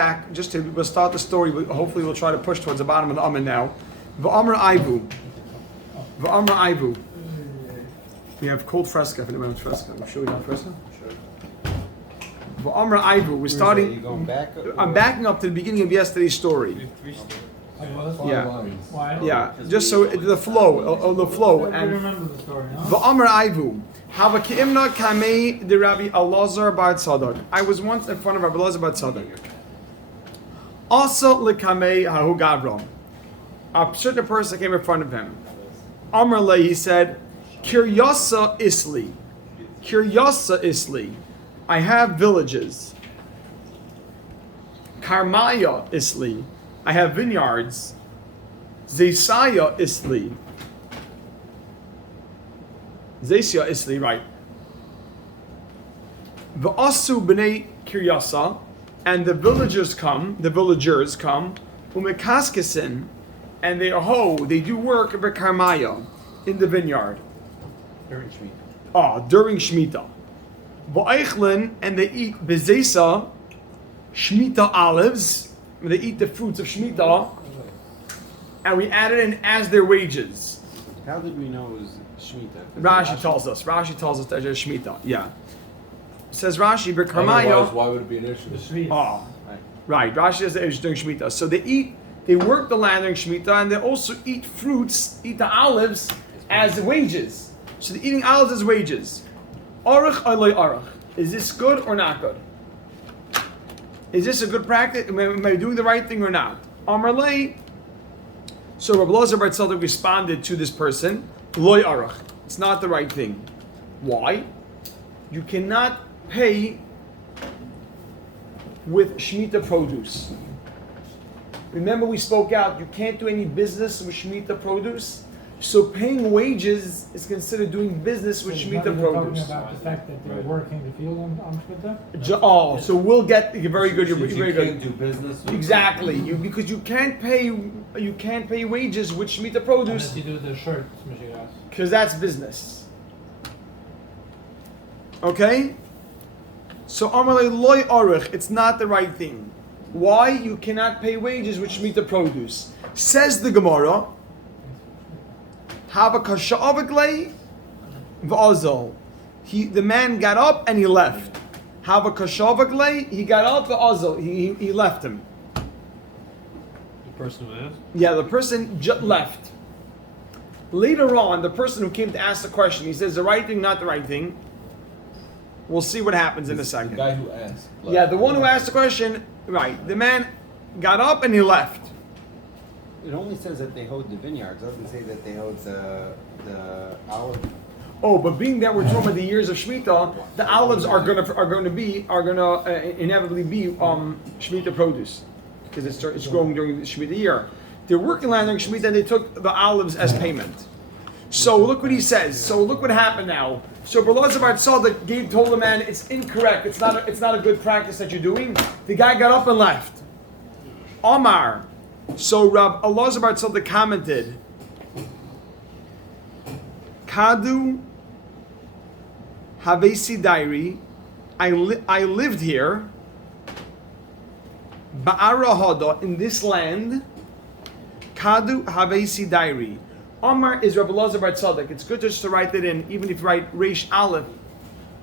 back, we'll start the story. Hopefully, we'll try to push towards the bottom of the Amr now. V'amr Aivu. V'amr Aivu. We have cold fresca. If anyone wants fresca, I'm sure we have fresca. Sure. V'amr Aivu. We're starting. You going back? I'm backing up to the beginning of yesterday's story. Yeah. Just so the flow. I remember the story. V'amr Aivu. Hava ki'imna kamei de Rabbi Elazar bar Tzadok. I was once in front of Rabbi Elazar bar Tzadok. Also lekamei hahu gavram. A certain person came in front of him. Amr le, he said, Kiryasa isli. Kiryasa isli. I have villages. Karmaya isli. I have vineyards. Zeisaya isli. Zeisya isli, right. V'asu b'nei Kiryasa. And the villagers come, umekaskasin, and they do work b'karmaya, in the vineyard. During Shemitah. During Shemitah. V'eichlin, and they eat bezesa, Shemitah olives, they eat the fruits of Shemitah, and we add it in as their wages. How did we know it was Shemitah? Rashi tells us that it's Shemitah, yeah. Says Rashi, b'karmaya. Why would it be an issue? Right. Rashi says that it's during Shemitah. So they work the land during Shemitah, and they also eat the olives as wages. So they're eating olives as wages. Aruch aloi aruch. Is this good or not good? Is this a good practice? Am I doing the right thing or not? Amar lei. So Rabbi Elazar bar Tzadok responded to this person, loi aruch. It's not the right thing. Why? You cannot pay with Shemitah produce. Remember we spoke out, you can't do any business with Shemitah produce. So paying wages is considered doing business with Shemitah produce. Talking about the fact that they're working the field on Shemitah? So we'll get very good. You're very good. Can't do business. Exactly. Because you can't pay wages with Shemitah produce. Unless you do the shirt, Because that's business. Okay? So Amalei loy aruch, it's not the right thing. Why? You cannot pay wages with Shemitah produce. Says the Gemara, have a kashavaglei v'azal. The man got up and he left. Have a kashavaglei, he got up v'azal, he left him. The person who asked? Yeah, the person left. Later on, the person who came to ask the question, he says the right thing, not the right thing. We'll see what happens in a second. The guy who asked. Yeah, the one who asked the question, right. The man got up and he left. It only says that they hoed the vineyards. It doesn't say that they hoed the olive. Oh, but being that we're talking about the years of Shemitah, the olives are gonna inevitably be Shemitah produce because it's growing during the Shemitah year. They're working land during Shemitah and they took the olives as payment. So look what he says. So look what happened now. So Rabbi Elazar bar Tzadok told the man it's incorrect. It's not a good practice that you're doing. The guy got up and left. Omar. So Rabbi Elazar bar Tzadok commented, Kadu Havesi Dairi. I lived here. Ba'ara Hada, in this land. Kadu Havesi Dairi. Omar is Rabbi Elazar bar Tzadok. It's good just to write it in, even if you write Reish Aleph.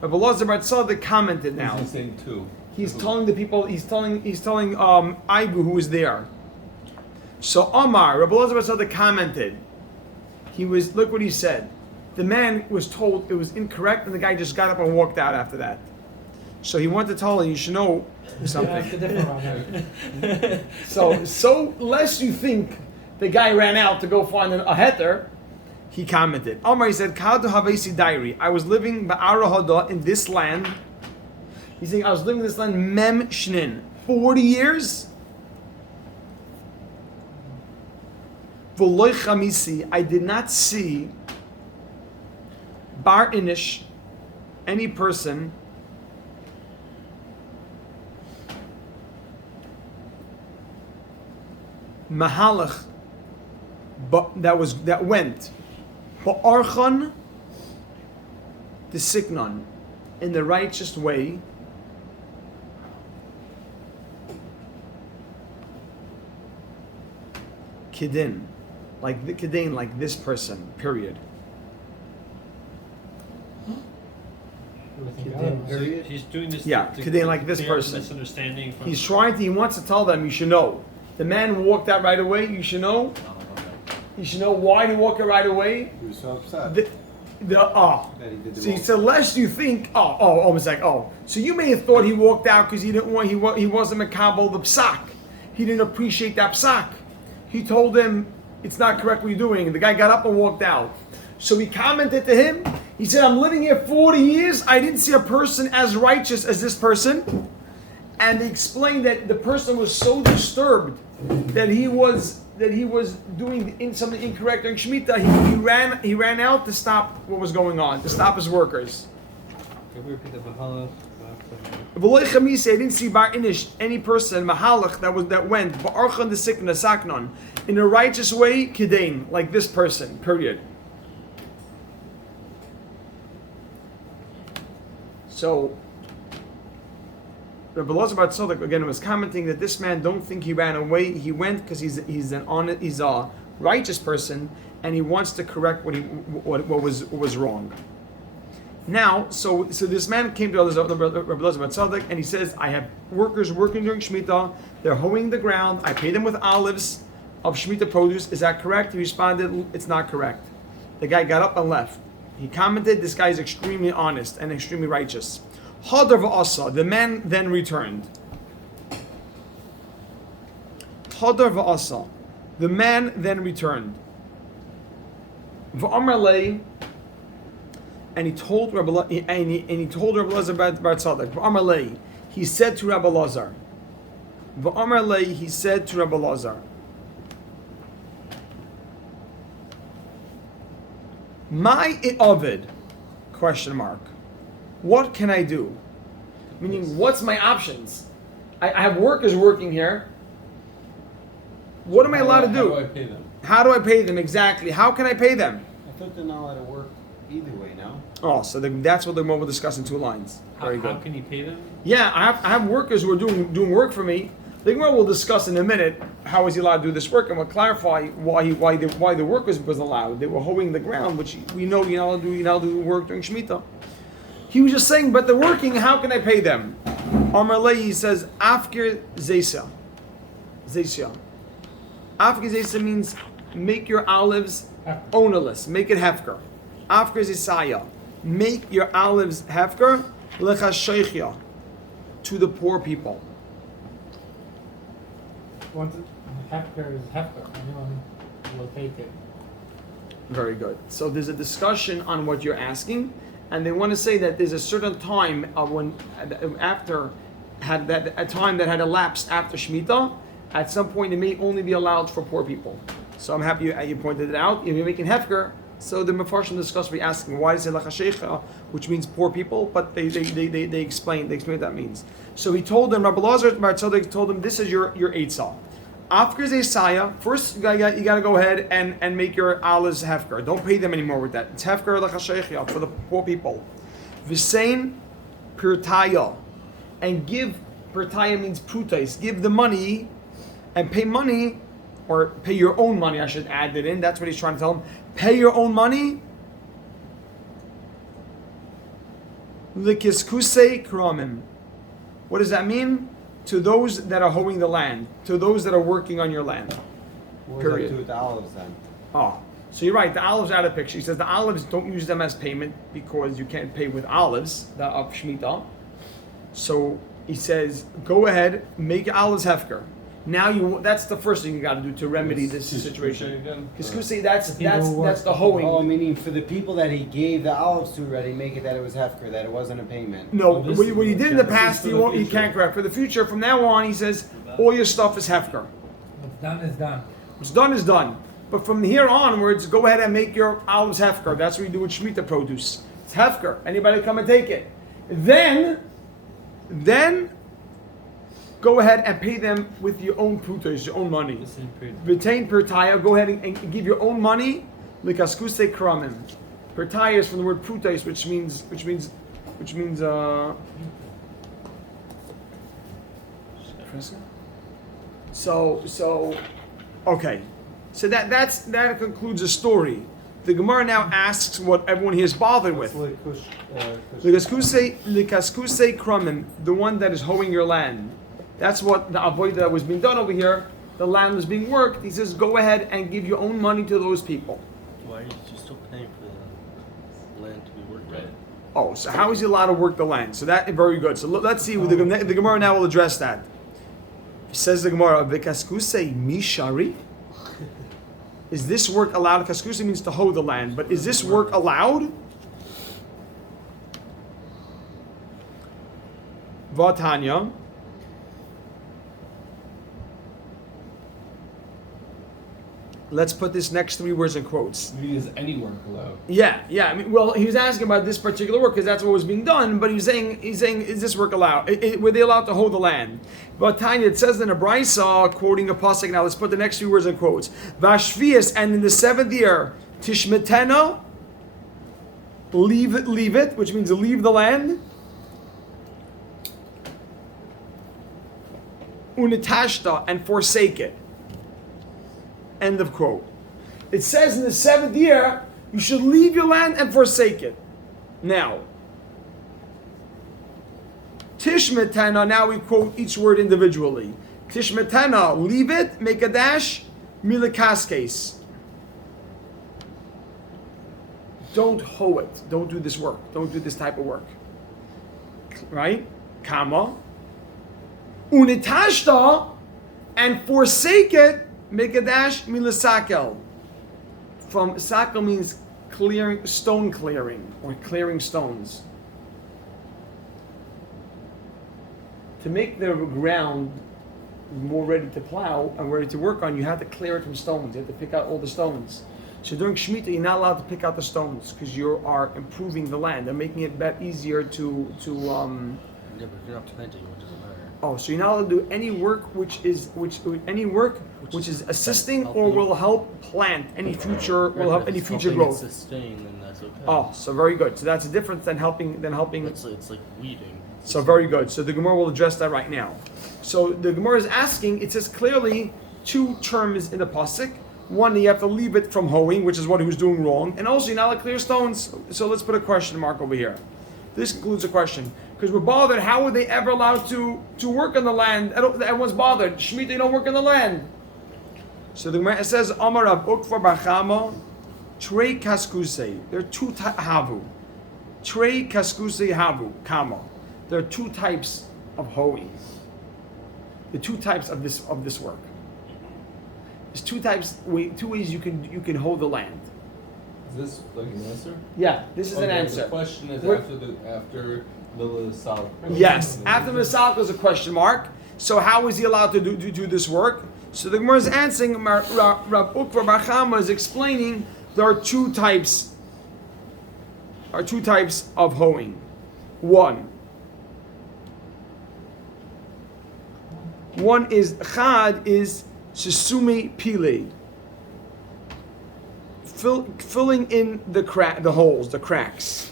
Rabbi Elazar bar Tzadok commented now. He's saying two. He's telling the people. He's telling Aibu who was there. So Omar, Rabbi Elazar bar Tzadok commented. Look what he said. The man was told it was incorrect, and the guy just got up and walked out after that. So he wanted to tell him, you should know something. So lest you think the guy ran out to go find a heter, he commented. Omar, he said, Kadu Havesi Dairi. I was living Ba'ara Hada in this land. He's saying, I was living in this land, Mem Shnin, 40 years. V'loy Chamisi, I did not see Bar Inish, any person, Mahalach, but that went Ba'archan the Siknon in the righteous way Kidin, like the Kidin, like this person. Period. Everything Kidin, else. period. He's doing this. Yeah, to Kidin, like this clear up person. Misunderstanding from. He wants to tell them, you should know. The man who walked out right away, you should know. You should know why he walked out right away. He was so upset The that he did the So wrong he said, lest you think, almost like, so you may have thought he walked out because he didn't want, he wasn't makabel the psak. He didn't appreciate that psak. He told him, it's not correct what you're doing. And the guy got up and walked out. So he commented to him, he said, I'm living here 40 years. I didn't see a person as righteous as this person. And they explained that the person was so disturbed that he was doing something incorrect during Shemitah. He ran out to stop what was going on, to stop his workers. Can we repeat the Mahala? V'loy chamisa, I didn't see bar inish any person mahalach that went ba'archan the sikna saknon in a righteous way kidain, like this person. Period. So Rabbi Elazar Bar Tzadok again was commenting that this man, don't think he ran away. He went because he's a righteous person and he wants to correct what was wrong. Now, so this man came to Rabbi Elazar Bar Tzadok and he says, I have workers working during Shemitah. They're hoeing the ground. I pay them with olives of Shemitah produce. Is that correct? He responded, it's not correct. The guy got up and left. He commented, this guy is extremely honest and extremely righteous. Hadar v'asa, the man then returned. Hadar v'asa, the man then returned. V'amar lei, and he told Rabbi Elazar Bar Tzadok. V'amar lei, he said to Rabbi Elazar. V'amar lei, he said to Rabbi Elazar. My Ovid? Question mark. What can I do? Meaning, what's my options? I have workers working here. What am I allowed to do? How do I pay them? How do I pay them exactly? How can I pay them? I thought they're not allowed to work either way, no? Oh, so that's what the Gemara will discuss in 2 lines. Very How good. can you pay them? Yeah, I have workers who are doing work for me. The Gemara will discuss in a minute how is he allowed to do this work, and we'll clarify why the workers was allowed. They were hoeing the ground, which we know you're not allowed to do work during Shemitah. He was just saying, but they're working. How can I pay them? Amar Lehi says, Afkir Zeisa. Zeisa. Afkir Zeisa means make your olives ownerless. Make it hefker. Afkir Zeisaya. Make your olives hefker. Lechashaychya. To the poor people. Once hefker is hefker, anyone will take it. Very good. So there's a discussion on what you're asking, and they want to say that there's a certain time when a time that had elapsed after Shemitah. At some point, it may only be allowed for poor people. So I'm happy you pointed it out. If you're making hefker, so the Mefarshim discuss, we're asking why is it lachashecha, which means poor people, but they explain what that means. So he told them, Rabbi Elazar Bar Tzadok told him, this is your eitzah. After Zeisaya, first you gotta go ahead and make your olives hefker. Don't pay them anymore with that. It's hefker lachashecha for the poor people. V'sein pirtaya, and give, pirtaya means prutais, give the money and pay money, or pay your own money, I should add it in. That's what he's trying to tell him. Pay your own money. Likiskuse kramim. What does that mean? To those that are hoeing the land, to those that are working on your land. What does that Period. do with the olives then? Oh, so you're right. The olives out of the picture. He says the olives, don't use them as payment because you can't pay with olives of Shemitah. So he says, go ahead, make your olives hefker. Now that's the first thing you got to do to remedy this situation. Because that's the hoeing. Oh, meaning for the people that he gave the olives to already, make it that it was hefker, that it wasn't a payment. No, Oh, this what is he did in the past, for he the won't. He future. can't correct. For the future, from now on, he says all your stuff is hefker. What's done is done. What's done is done. But from here onwards, go ahead and make your olives hefker. That's what you do with Shemitah produce. It's hefker. Anybody come and take it. Then go ahead and pay them with your own prutas, your own money. The same period. Retain pertaya. Go ahead and give your own money. Likaskuse kramim. Pertaya is from the word prutas, which means So okay. So that concludes the story. The Gemara now asks what everyone here is bothered with. Likaskuse krumim, the one that is hoeing your land. That's what the avodah that was being done over here. The land was being worked. He says, go ahead and give your own money to those people. Why are you still paying for the land to be worked on? Oh, so how is he allowed to work the land? So that very good. So let's see. The Gemara now will address that. Says the Gemara, "V'kaskuse mishari." Is this work allowed? Kaskuse means to hoe the land, but is this work allowed? Vatanya. Let's put this next three words in quotes. Is any work allowed? Yeah. I mean, well, he was asking about this particular work because that's what was being done. But he's saying, is this work allowed? Were they allowed to hoe the land? But Tanya, it says in a brisa, quoting a pasuk. Now let's put the next few words in quotes. Vashvias, and in the 7th year, tishmetena, leave it, which means to leave the land. Unitashta, and forsake it. End of quote. It says in the 7th year, you should leave your land and forsake it. Now, Tishmetena, now we quote each word individually. Tishmetena, leave it, make a dash, milikaskes. Don't hoe it. Don't do this work. Don't do this type of work. Right? Kama. Unitashta, and forsake it, make a dash, milisakel. From sakel means clearing, stone clearing, or clearing stones. To make the ground more ready to plow and ready to work on, you have to clear it from stones. You have to pick out all the stones. So during Shemitah, you're not allowed to pick out the stones because you are improving the land and making it easier to. Yeah, but if you're not planting, it doesn't matter. Oh, so you're not allowed to do any work which is assisting or will help plant any future growth. Sustain, then that's okay. Oh, so very good. So that's a difference than helping. It's like weeding. So very good. So the Gemara will address that right now. So the Gemara is asking. It says clearly two terms in the pasuk. One, you have to leave it from hoeing, which is what he was doing wrong, and also you're not allowed to clear stones. So let's put a question mark over here. This concludes the question. Because we're bothered, how were they ever allowed to work on the land? Everyone's bothered. Shemitah, you don't work on the land. So the Gemara says, Amar Rav Ukva bar Chama, Trei Kaskuse. There are two havu. Trei Kaskuse havu, kama. There are two types of hoeing. The two types of this work. There's two ways you can hoe the land. Is this like an answer? Yeah, this is an answer. The question is after the Sal. Yes, after the Sal is a question mark. So how is he allowed to do this work? So the Gemara is answering. Rav Ukva bar Chama is explaining there are two types. Of hoeing. One is chad is Sesumi Pile. Filling in the holes, the cracks.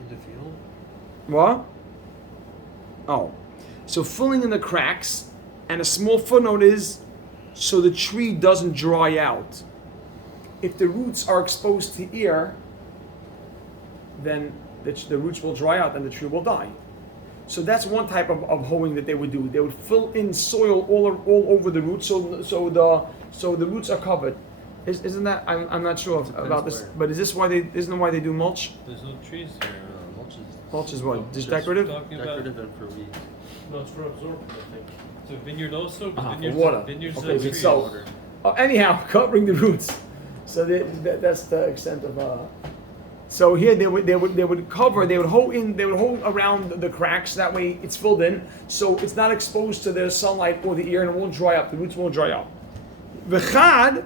In the field? What? Oh. So filling in the cracks, and a small footnote is so the tree doesn't dry out. If the roots are exposed to air, then the roots will dry out and the tree will die. So that's one type of hoeing that they would do. They would fill in soil all over the roots, so the roots are covered. Isn't that? I'm not sure about this, but isn't it why they do mulch? There's no trees here. Mulch is what? Just decorative? Decorative and for weeds. No, it's for absorbent, I think. So vineyard also, but For vineyards, water. vineyards Okay, trees. so anyhow, covering the roots. So that's the extent of. So here they would hoe around the cracks. That way it's filled in, so it's not exposed to the sunlight or the air, and it won't dry up. The roots won't dry up. V'chad,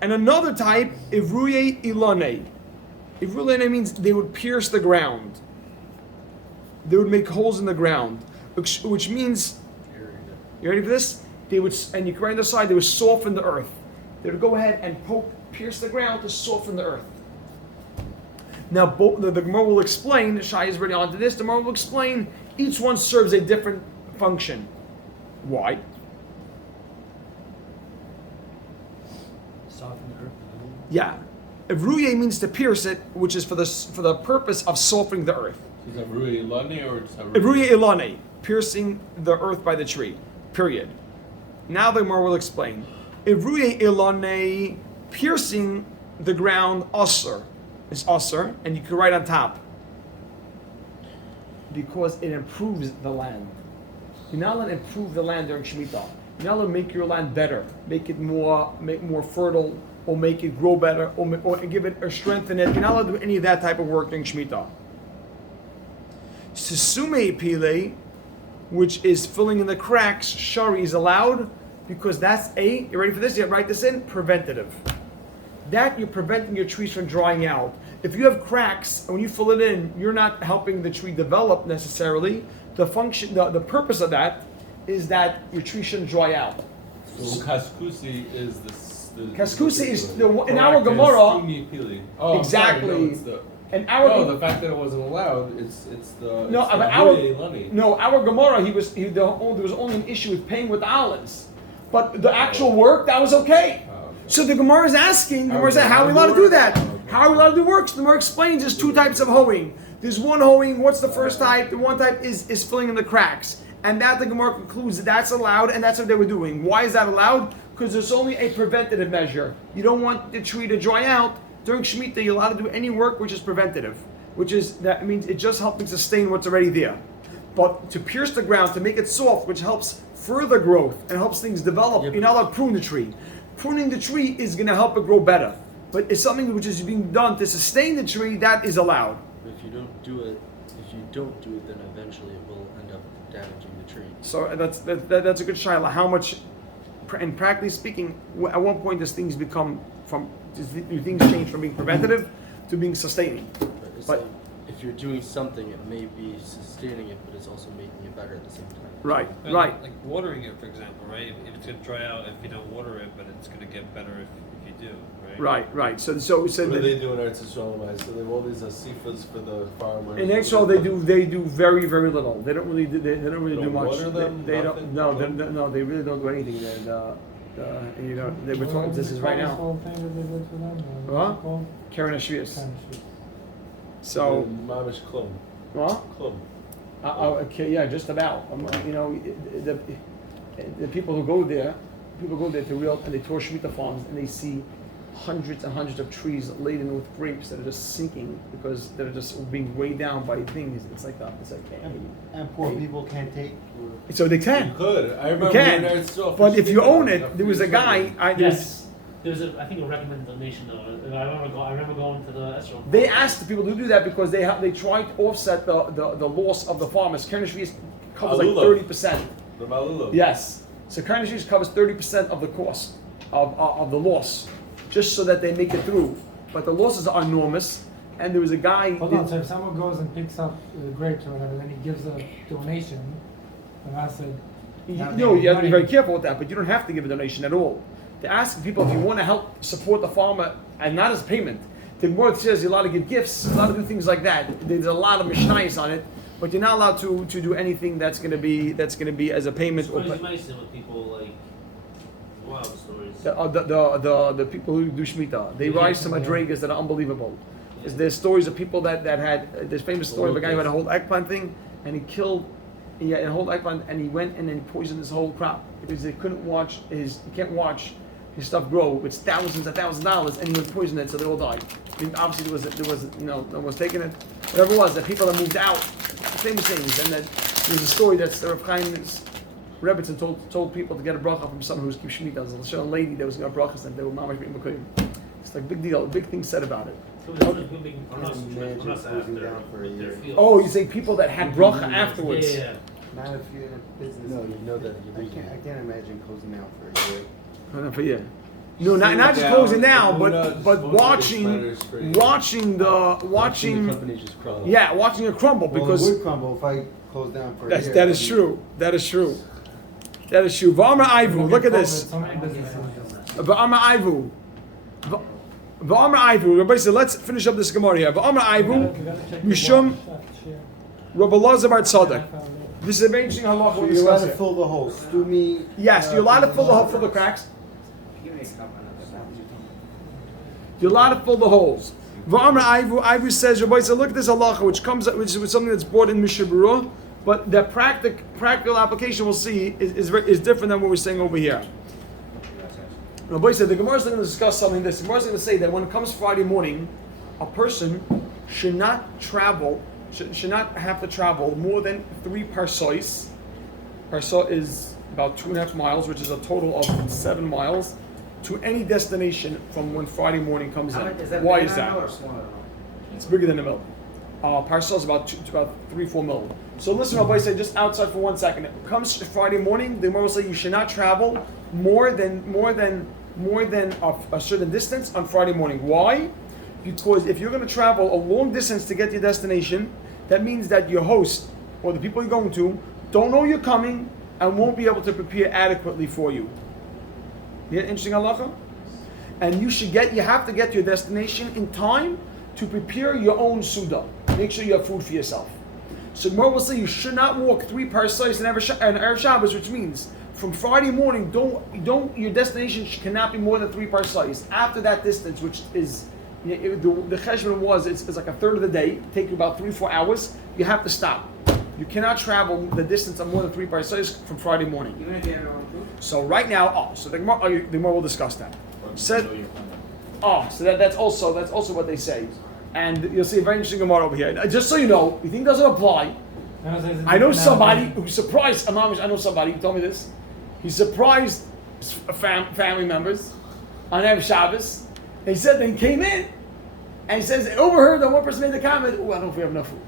and another type, ivruye ilane. Ivruye means they would pierce the ground. They would make holes in the ground, which means, you ready for this? They would, and you can write on the side, they would soften the earth. They would go ahead and pierce the ground to soften the earth. Now, the Gemara will explain, Shai is ready on to this, the Gemara will explain, each one serves a different function. Why? Soften the earth. Yeah. Evruye means to pierce it, which is for the purpose of softening the earth. Is that Rui Lani or just Evruye ilane, piercing the earth by the tree. Period. Now the Gemara will explain. Evruye ilane, piercing the ground, asr. It's asr, and you can write on top. Because it improves the land. You're not allowed to improve the land during Shemitah. You're not allowed to make your land better, make more fertile, or make it grow better, or give it or strengthen it. You're not allowed to do any of that type of work during Shemitah. Susume pile, which is filling in the cracks, shari is allowed because that's you ready for this? You write this in? Preventative. That you're preventing your trees from drying out. If you have cracks and when you fill it in, you're not helping the tree develop necessarily. The function, the purpose of that is that your tree shouldn't dry out. So Kaskusi is the Kaskusi is in our Gemara. Oh, Exactly. Sorry, no, it's the, And our no, the fact that it wasn't allowed, it's the No, it's the but our Rui Lani. our Gemara, there was only an issue with paying with olives, but the actual work that was okay. Oh, okay. So the Gemara is asking, the Gemara said, how are we allowed to do that? How are we allowed to do works? The Gemara explains there's two types of hoeing. There's one hoeing. What's the first type? The one type is filling in the cracks, and that the Gemara concludes that that's allowed, and that's what they were doing. Why is that allowed? Because it's only a preventative measure. You don't want the tree to dry out. During Shemitah, you're allowed to do any work which is preventative, that means it just helping sustain what's already there. But to pierce the ground, to make it soft, which helps further growth and helps things develop, you're not allowed to prune the tree. Pruning the tree is going to help it grow better. But it's something which is being done to sustain the tree, that is allowed. But if you don't do it, then eventually it will end up damaging the tree. So that's a good shaila. How much, and practically speaking, at one point does things change from being preventative to being sustaining? But if you're doing something, it may be sustaining it, but it's also making it better at the same time. Right, But right. Like watering it, for example, right? If it's gonna dry out if you don't water it, but it's gonna get better if you do, right? Right. So What do they do in Eretz Yisrael? So they have all these asifas for the farmers. in Israel, they do very little. They don't really do much. Water them? They Nothing? don't. No, they really don't do anything. They were talking. This is right now. What? Karen Ashrias. So. Mamish Klum. What? Klum. Okay, yeah, just about. The people who go there and they tour Shemitah farms and they see hundreds and hundreds of trees laden with grapes that are just sinking because they're just being weighed down by things. It's like that. It's like, And poor people can't take. so they can. You could. I You remember can. in Eretz Yisrael. But if you own it, there was a guy. Yes. There was I think a recommended donation though. I remember going to the Esrog. They asked the people to do that because they tried to offset the loss of the farmers. Karen Ashrias covers like Alulav. 30%. The Malula. Yes. So Karen Ashrias covers 30% of the cost of the loss, just so that they make it through. But the losses are enormous. And there was a guy. Hold on, so if someone goes and picks up grapes or whatever, then he gives a donation, and I said, You have to be very careful with that, but you don't have to give a donation at all. They're asking people if you want to help support the farmer, and not as payment. The Gemara says you're allowed to give gifts, you're allowed to do things like that. There's a lot of mishnayos on it, but you're not allowed to do anything that's going to be as a payment. It's crazy amazing with people like wild stories. The people who do Shemitah, they rise to madrigas that are unbelievable. There's stories of people that had this famous story of a guy who had a whole eggplant thing, and he had a whole eggplant, and he went and then poisoned his whole crop because he can't watch his stuff grow. It's thousands and thousands of dollars, and he would poison it, so they all died. I mean, obviously there was no one was taking it. Whatever it was, that people that moved out, famous things, and that there's a story that's Rav Chaim's Rebbitzin told people to get a bracha from someone who's keep Shemitah. There's a lady that was going to brachas and they were mamash being makayim. It's like big deal, big thing said about it. So there's a big I'm not closing down for a year. Oh, you say people that had bracha afterwards? Yeah. Not if you're in a business. No, you know that you're I can't imagine closing out for a year. For you. No, not just closing down, but watching The company just crawled. yeah, watching it crumble Well, because it would crumble if I close down for a year. that is true. That is true. V'amar Aivu, look at this. So many businesses. V'amar Aivu. V'amar Aivu. Rabbi said, let's finish up this Gemara here. V'amar Aivu. Mishum Rabbi Elazar bar Tzadok. This is a very interesting halacha we're You're allowed to discussing. fill the holes. Do me. Yes, you're allowed to fill the cracks. You're allowed to fill the holes. V'amar Ivu says, Rabbi said, look at this halacha, which is something that's brought in Mishnah Berurah, but the practical application we'll see is different than what we're saying over here. Rabbi said the Gemara is going to discuss something. This Gemara is going to say that when it comes Friday morning, a person should not travel, should not have to travel more than 3 parsois. Parsa is about 2.5 miles, which is a total of 7 miles, to any destination from when Friday morning comes in. Why is that? It's bigger than a mil. Parsa is about 3-4 mil. So listen, Rabbi said, just outside for 1 second. It comes Friday morning, the Gemara will say you should not travel more than a certain distance on Friday morning. Why? Because if you're going to travel a long distance to get to your destination, that means that your host or the people you're going to don't know you're coming and won't be able to prepare adequately for you. Yeah, interesting halacha. And you have to get to your destination in time to prepare your own suda. Make sure you have food for yourself. So Gemara will say you should not walk 3 parsois in Erev Shabbos, which means from Friday morning, your destination cannot be more than 3 parsois. After that distance, which is the cheshbon was, it's like a third of the day, take you about 3-4 hours. You have to stop. You cannot travel the distance of more than 3 parsois from Friday morning. Even if you have your own food? So right now, so the Gemara will discuss that. So that's also what they say, and you'll see a very interesting Gemara over here. Just so you know, you think it doesn't apply. I know somebody who surprised Amamish. I know somebody who told me this. He surprised his family members on Erev Shabbos. He said they came in, and he says overheard that one person made the comment, "Oh, I don't know if we have enough food."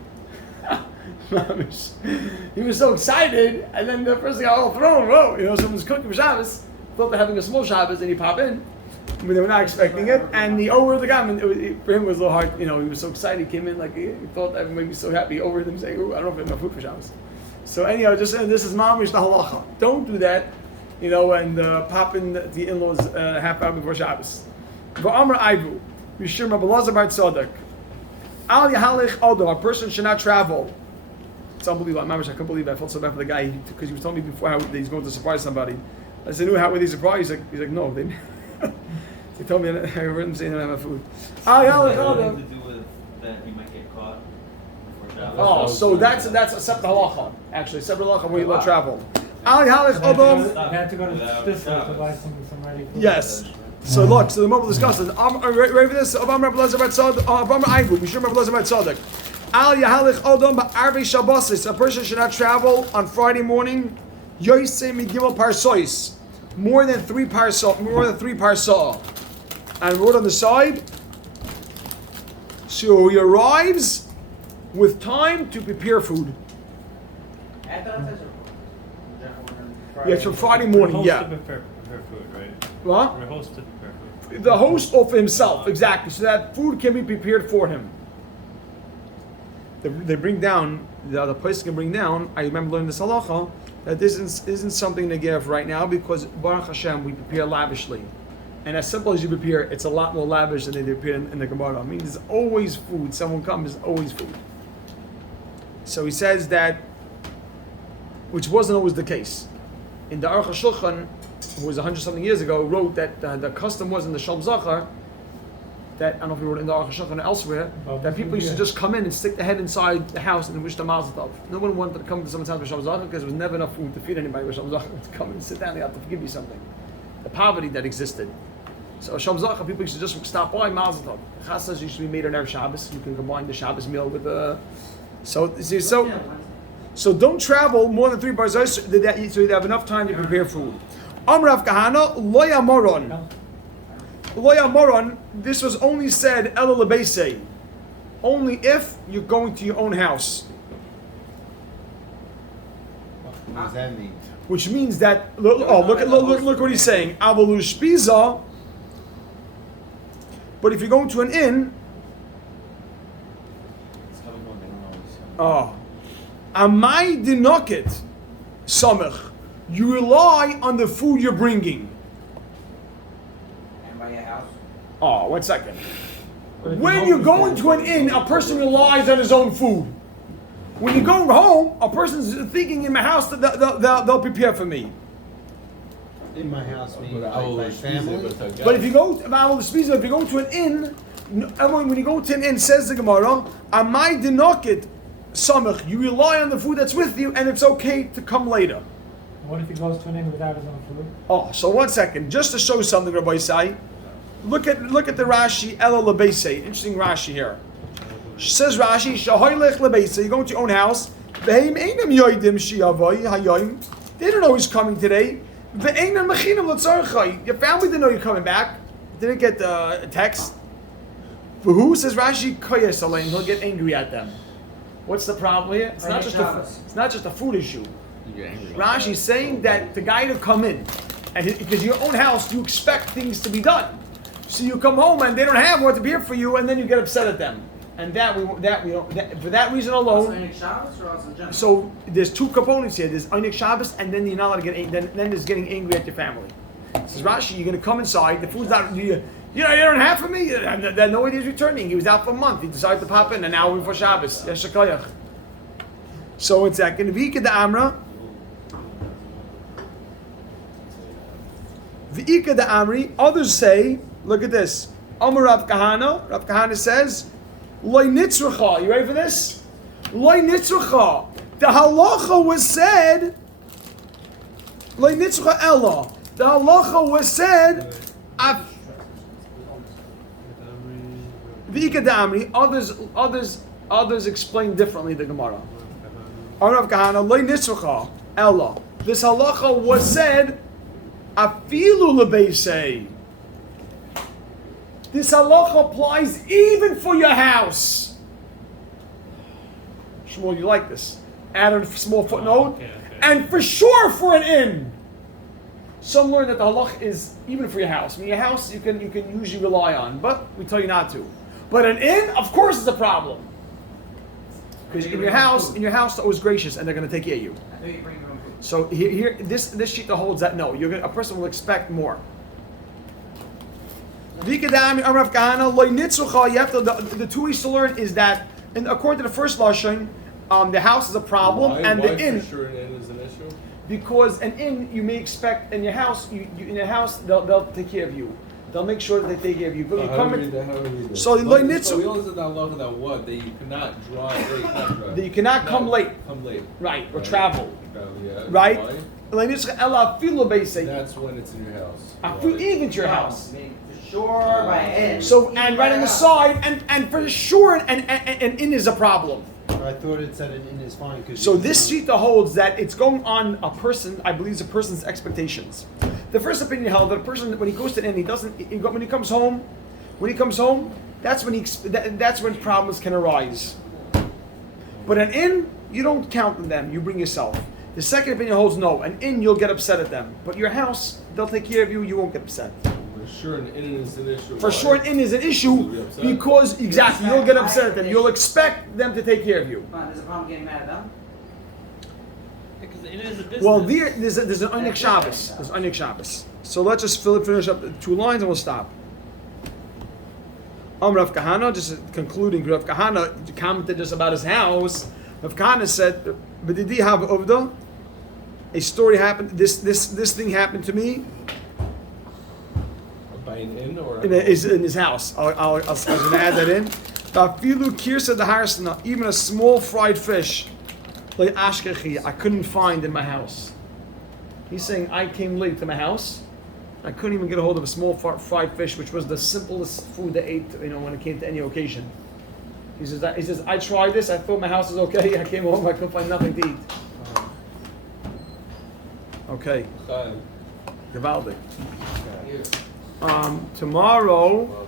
He was so excited, and then the person got all thrown. Whoa, someone's cooking for Shabbos. Thought they're having a small Shabbos, and he pop in. I mean, they were not expecting it, and he overheard the comment. For him, it was a little hard. He was so excited. He came in like he thought that made me so happy. He overheard them saying, "Oh, I don't know if we have enough food for Shabbos." So anyhow, just saying, this is mamish the halacha. Don't do that, and pop in the in-laws half hour before Shabbos. V'amar Ivu, Mishum Rabbi Elazar bar Tzadok. Al yahalich odo, a person should not travel. It's unbelievable. I couldn't believe it. I felt so bad for the guy because he was telling me before how he's going to surprise somebody. I said, how were they surprised? He's like, no, they. He told me I heard him saying they don't have food. Al yahalich odo. To do with that you might get caught before Shabbos. Oh, so that's a separate halacha. Actually, separate halacha where you let travel. Al yahalich odo. I had to go to Stifel to buy some ready food. Yes. So look, so the moment we'll discuss it. Ready for this? Abam Rabbi Elazar bar Tzadok. Abam Ivu. Mishum Rabbi Elazar bar Tzadok. Al yahalich odom ba'arvei Shabbosis. A person should not travel on Friday morning. Yoisei migimel parsois. More than 3 parsa. And wrote on the side. So he arrives with time to prepare food. Yes, from Friday morning. Host Yeah. to prepare food, right? What? We're host to prepare food. The host of himself, exactly. So that food can be prepared for him. They bring down, the place can bring down, I remember learning this halacha, that this isn't something to give right now because Baruch Hashem, we prepare lavishly. And as simple as you prepare, it's a lot more lavish than they prepare in the Gemara. I mean, there's always food. Someone comes, there's always food. So he says that, which wasn't always the case. In the Aruch HaShulchan, who was 100-something years ago, wrote that the custom was in the Shalom Zachar, that, I don't know if he wrote it in the Aruch HaShulchan or elsewhere, that people used to just come in and stick their head inside the house and wish the mazel tov. No one wanted to come to someone's house for Shalom Zachar because there was never enough food to feed anybody with Shalom Zachar to come and sit down. They have to give you something. The poverty that existed. So Shalom Zachar, people used to just stop by mazel tov. Chasas used to be made on Erev Shabbos. You can combine the Shabbos meal with the. So don't travel more than 3 barzos so you have enough time to prepare food. Amrav Kahana loya moron. Loya moron. This was only said ela lebeisei, only if you're going to your own house. What does that mean? Which means that look what he's saying. Avalu shpiza. But if you're going to an inn, amai dinoket samech. You rely on the food you're bringing. And by your house? Oh, 1 second. When you're going to an inn, a person relies on his own food. When you go home, a person's thinking in my house that they'll prepare for me. In my house, meaning But my family. But if you go to if you go to an inn, when you go to an inn, says the Gemara, "Amai dinokit samach." You rely on the food that's with you, and it's okay to come later. What if he goes to an inn without his own food? Oh, so 1 second, just to show something, Rabbi Isai. Look at the Rashi Ela Lebeisei. Interesting Rashi here. Says Rashi, "Shahoylech Lebeisei." You go to your own house. Ve'im einam yoidim shi'avoy hayoim. They don't know he's coming today. Ve'einam machinam l'tzarchai. Your family didn't know you're coming back. Didn't get a text. For who, says Rashi, koyes alein. He'll get angry at them. What's the problem here? It's not just a food issue. Rashi's saying that the guy to come in, and because your own house, you expect things to be done. So you come home and they don't have what to be here for you, and then you get upset at them. And for that reason alone. So there's two components here. There's Einik Shabbos, and then you're not allowed to get then there's getting angry at your family. Says Rashi, you're going to come inside. The food's not. You don't have for me. And no idea he's returning. He was out for a month. He decided to pop in, and now we're for Shabbos. Yeshakayach. So it's that. V'ika the Amra. V'ika the Amri. Others say, look at this. Amar Rav Kahana. Rav Kahana says, Loi nitzrucha. You ready for this? Loi nitzrucha. The halacha was said. Loi nitzrucha ella. The halacha was said. V'ika damri. Others explain differently the Gemara. Rav Kahana. Loi nitzrucha ella. This halacha was said. Afilu lebeisei. This halacha applies even for your house. Shmuel, you like this? Add a small footnote. Okay. And for sure for an inn. Some learn that the halacha is even for your house. I mean, your house you can usually rely on, but we tell you not to. But an inn, of course, is a problem. Because in your house, they're always gracious and they're going to take care of you. So here, this shita holds that no, a person will expect more. The two ways to learn is that, and according to the first lashon, the house is a problem, and the inn. For sure an inn is an issue? Because an inn, you may expect in your house, they'll take care of you. They'll make sure that they take care of you. But you come in, so we only said that halacha that what? That you cannot drive late. That you cannot come late. Come late. Right, or travel. Yeah. Right? Why? That's when it's in your house. Even to your house. For sure, by end. So, and right on the side, and for sure, an inn is a problem. I thought it said an inn is fine. So this shita holds that it's going on a person, I believe, a person's expectations. The first opinion held that a person, when he goes to an inn, when he comes home, that's when problems can arise. But an inn, you don't count on them, you bring yourself. The second opinion holds no, an inn, you'll get upset at them. But your house, they'll take care of you, you won't get upset. For sure an inn is an issue. For sure an inn is an issue because, exactly, you'll get upset at them. You'll expect them to take care of you. There's a problem getting mad at them? Because it is a business. Well, there's an Einik Shabbos. There's Einik Shabbos. So let's just finish up the 2 lines and we'll stop. Rav Kahana, just concluding, Rav Kahana commented just about his house. Rav Kahana said, "But did he have Uvda? A story happened. This thing happened to me By an inn or in his house. I was going to add that in. Vafilu kirsa daharsana, even a small fried fish, like ashkechi, I couldn't find in my house. He's saying I came late to my house. I couldn't even get a hold of a small fried fish, which was the simplest food they ate, when it came to any occasion. He says, I tried this. I thought my house was okay. I came home. I couldn't find nothing to eat. Okay. Gewaldig. Tomorrow